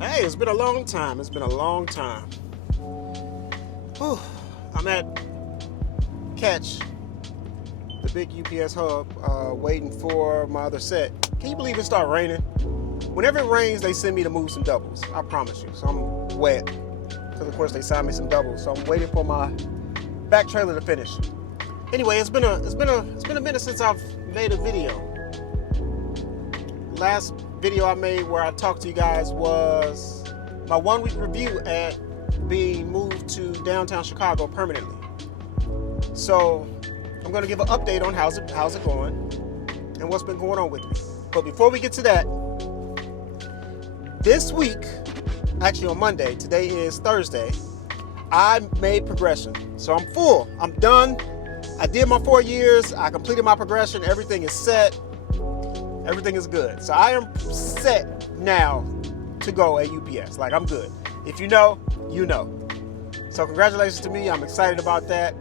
Hey, it's been a long time. It's been a long time. Whew. I'm at Catch, the big UPS hub, waiting for my other set. Can you believe it started raining? Whenever it rains, they send me to move some doubles. I promise you. So I'm wet because, of course, they signed me some doubles. So I'm waiting for my back trailer to finish. Anyway, it's been a minute since I've made a video. Last video I made where I talked to you guys was my 1 week review at being moved to downtown Chicago permanently. So I'm going to give an update on how's it going and what's been going on with me. But before we get to that, this week, actually on Monday, today is Thursday, I made progression. So I'm full. I'm done. I did my 4 years. I completed my progression. Everything is set. Everything is good. So I am set now to go at UPS. Like, I'm good. If you know, you know. So congratulations to me. I'm excited about that.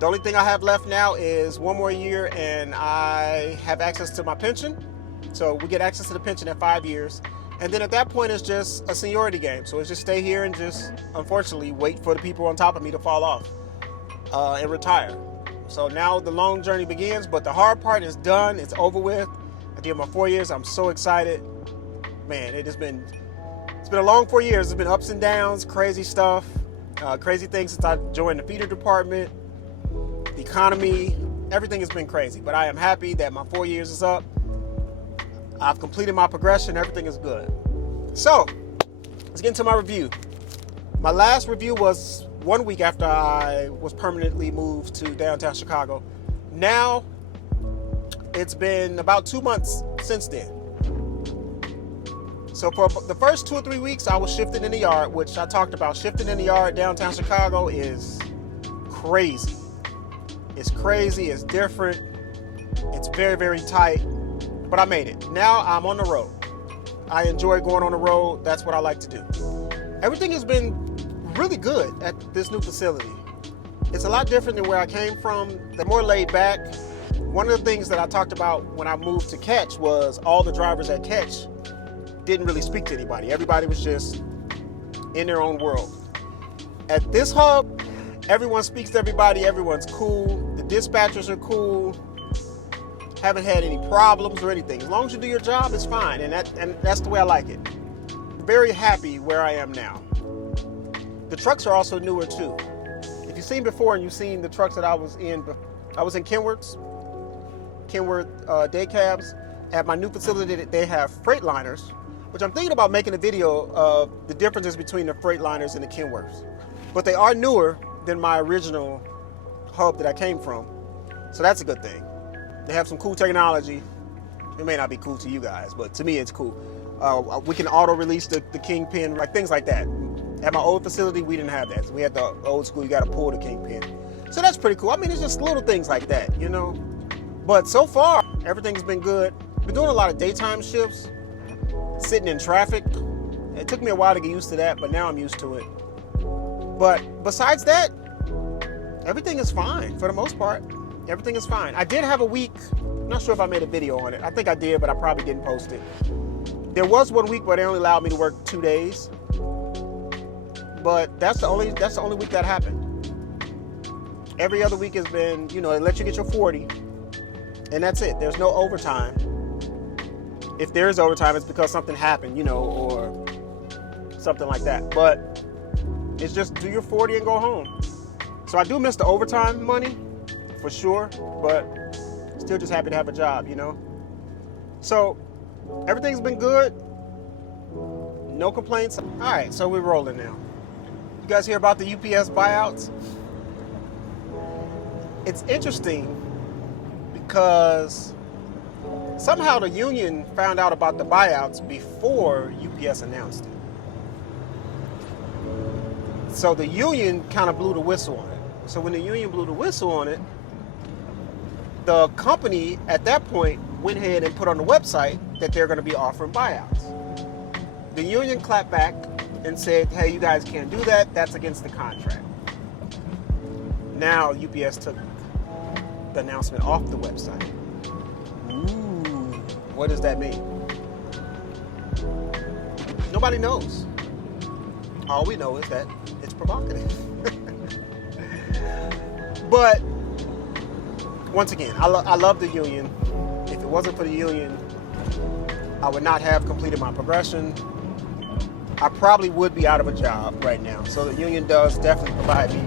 The only thing I have left now is 1 more year and I have access to my pension. So we get access to the pension at 5 years. And then at that point, it's just a seniority game. So it's just stay here and just, unfortunately, wait for the people on top of me to fall off and retire. So now the long journey begins, but the hard part is done. It's over with. I did my 4 years. I'm so excited. Man, it's been a long 4 years. It's been ups and downs, crazy stuff, crazy things since I joined the feeder department, the economy. Everything has been crazy, but I am happy that my 4 years is up. I've completed my progression. Everything is good. So let's get into my review. My last review was 1 week after I was permanently moved to downtown Chicago. Now, it's been about 2 months since then. So for the first 2 or 3 weeks, I was shifting in the yard, which I talked about. Shifting in the yard downtown Chicago is crazy. It's crazy, it's different, it's very, very tight, but I made it. Now I'm on the road. I enjoy going on the road. That's what I like to do. Everything has been really good at this new facility. It's a lot different than where I came from. They're more laid back. One of the things that I talked about when I moved to Catch was all the drivers at Catch didn't really speak to anybody. Everybody was just in their own world. At this hub, everyone speaks to everybody. Everyone's cool. The dispatchers are cool. Haven't had any problems or anything. As long as you do your job, it's fine. And that's the way I like it. Very happy where I am now. The trucks are also newer too. If you've seen before and you've seen the trucks that I was in Kenworth day cabs. At my new facility, they have Freightliners, which I'm thinking about making a video of the differences between the Freightliners and the Kenworths. But they are newer than my original hub that I came from. So that's a good thing. They have some cool technology. It may not be cool to you guys, but to me it's cool. We can auto-release the kingpin, like things like that. At my old facility, we didn't have that. So we had the old school, you got to pull the kingpin. So that's pretty cool. I mean, it's just little things like that, you know. But so far, everything's been good. Been doing a lot of daytime shifts, sitting in traffic. It took me a while to get used to that, but now I'm used to it. But besides that, everything is fine for the most part. Everything is fine. I did have a week. I'm not sure if I made a video on it. I think I did, but I probably didn't post it. There was 1 week where they only allowed me to work 2 days. But that's the only week that happened. Every other week has been, they let you get your 40, and that's it. There's no overtime. If there is overtime, it's because something happened, or something like that. But it's just do your 40 and go home. So I do miss the overtime money, for sure, but still just happy to have a job, So everything's been good. No complaints. All right, so we're rolling now. You guys hear about the UPS buyouts? It's interesting because somehow the union found out about the buyouts before UPS announced it. So the union kind of blew the whistle on it. So when the union blew the whistle on it, the company at that point went ahead and put on the website that they're going to be offering buyouts. The union clapped back and said, hey, you guys can't do that. That's against the contract. Now UPS took the announcement off the website. Ooh, what does that mean? Nobody knows. All we know is that it's provocative. But once again, I love the union. If it wasn't for the union, I would not have completed my progression. I probably would be out of a job right now. So the union does definitely provide me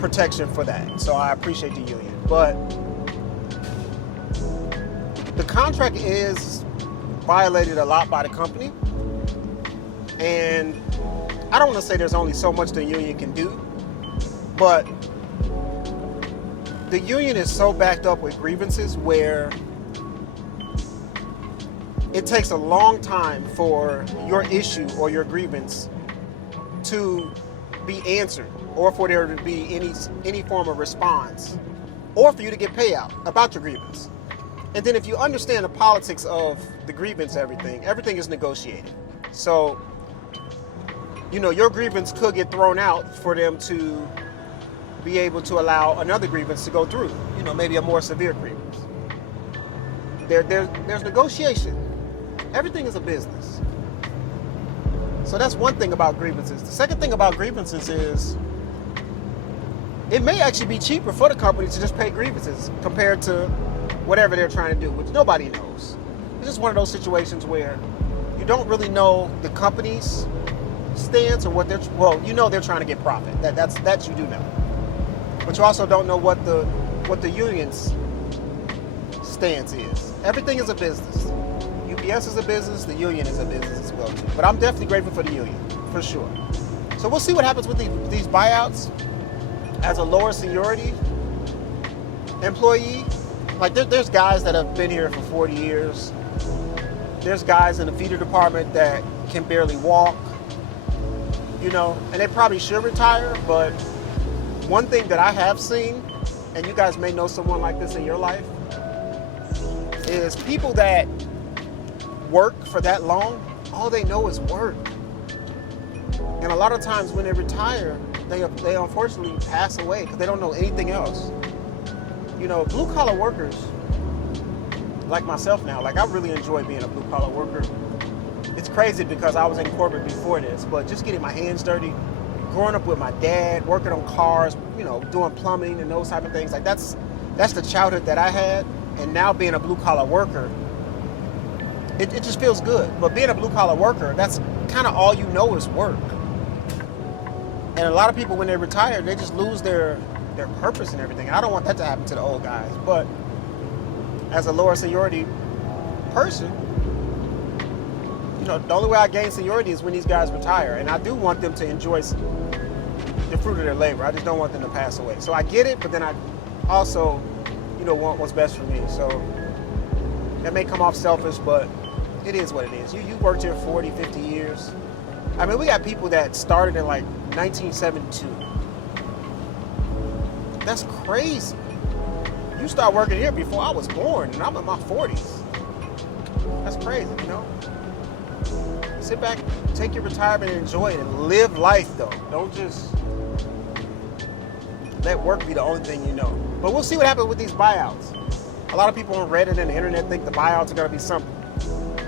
protection for that. So I appreciate the union. But the contract is violated a lot by the company. And I don't want to say there's only so much the union can do, but the union is so backed up with grievances where it takes a long time for your issue or your grievance to be answered, or for there to be any form of response, or for you to get payout about your grievance. And then if you understand the politics of the grievance, everything is negotiated. So, your grievance could get thrown out for them to be able to allow another grievance to go through, maybe a more severe grievance. There's negotiation. Everything is a business. So that's one thing about grievances. The second thing about grievances is it may actually be cheaper for the company to just pay grievances compared to whatever they're trying to do, which nobody knows. It's just one of those situations where you don't really know the company's stance or what they're trying to get profit. That you do know. But you also don't know what the union's stance is. Everything is a business. UPS is a business, the union is a business as well too. But I'm definitely grateful for the union, for sure. So we'll see what happens with these buyouts. As a lower seniority employee, like there's guys that have been here for 40 years. There's guys in the feeder department that can barely walk, and they probably should retire. But one thing that I have seen, and you guys may know someone like this in your life, is people that work for that long, all they know is work. And a lot of times when they retire, they unfortunately pass away because they don't know anything else. Blue collar workers, like myself now, I really enjoy being a blue collar worker. It's crazy because I was in corporate before this, but just getting my hands dirty, growing up with my dad, working on cars, doing plumbing and those type of things, that's the childhood that I had. And now being a blue collar worker, it just feels good. But being a blue collar worker, that's kind of all you know is work. And a lot of people, when they retire, they just lose their purpose and everything. And I don't want that to happen to the old guys. But as a lower seniority person, the only way I gain seniority is when these guys retire. And I do want them to enjoy the fruit of their labor. I just don't want them to pass away. So I get it, but then I also, want what's best for me. So that may come off selfish, but it is what it is. You worked here 40, 50 years. I mean, we got people that started in 1972. That's crazy. You start working here before I was born, and I'm in my 40s. That's crazy, Sit back, take your retirement and enjoy it, and live life, though. Don't just let work be the only thing you know. But we'll see what happens with these buyouts. A lot of people on Reddit and the internet think the buyouts are going to be some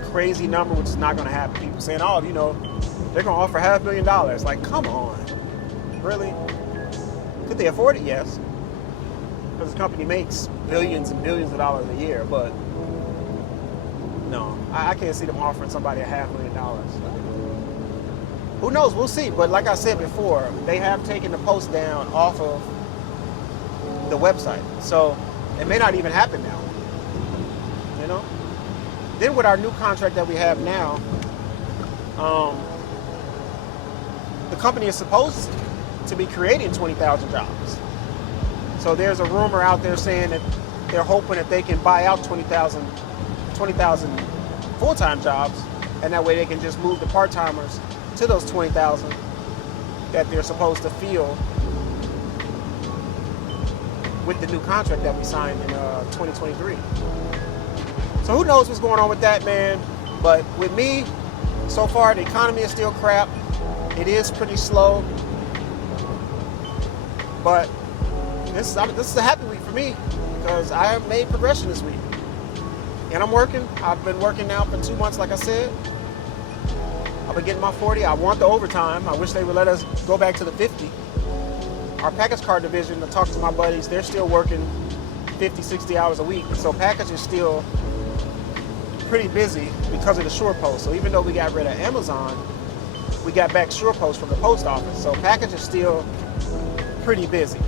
crazy number, which is not going to happen. People saying, they're going to offer $500,000. Come on. Really? Could they afford it? Yes. Because the company makes billions and billions of dollars a year. But no, I can't see them offering somebody $500,000. Who knows? We'll see. But like I said before, they have taken the post down off of the website. So it may not even happen now. Then with our new contract that we have now, the company is supposed to be creating 20,000 jobs. So there's a rumor out there saying that they're hoping that they can buy out 20,000 full-time jobs, and that way they can just move the part-timers to those 20,000 that they're supposed to fill with the new contract that we signed in 2023. So who knows what's going on with that, man? But with me, so far the economy is still crap. It is pretty slow. But this is a happy week for me because I have made progression this week. And I'm working. I've been working now for 2 months, like I said. been getting my 40. I want the overtime. I wish they would let us go back to the 50. Our package car division, I talked to my buddies, they're still working 50, 60 hours a week. So package is still pretty busy because of the SurePost. So even though we got rid of Amazon, we got back SurePost from the post office. So package is still pretty busy.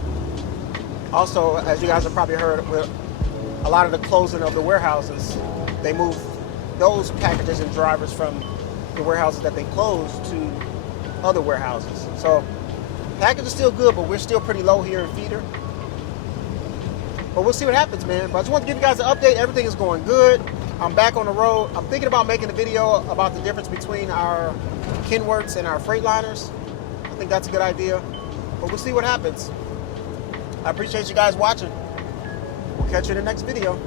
Also, as you guys have probably heard, with a lot of the closing of the warehouses, they moved those packages and drivers from the warehouses that they closed to other warehouses. So package is still good, but we're still pretty low here in feeder. But we'll see what happens, man. But I just want to give you guys an update. Everything is going good. I'm back on the road. I'm thinking about making a video about the difference between our Kenworths and our Freightliners. I think that's a good idea. But we'll see what happens. I appreciate you guys watching. We'll catch you in the next video.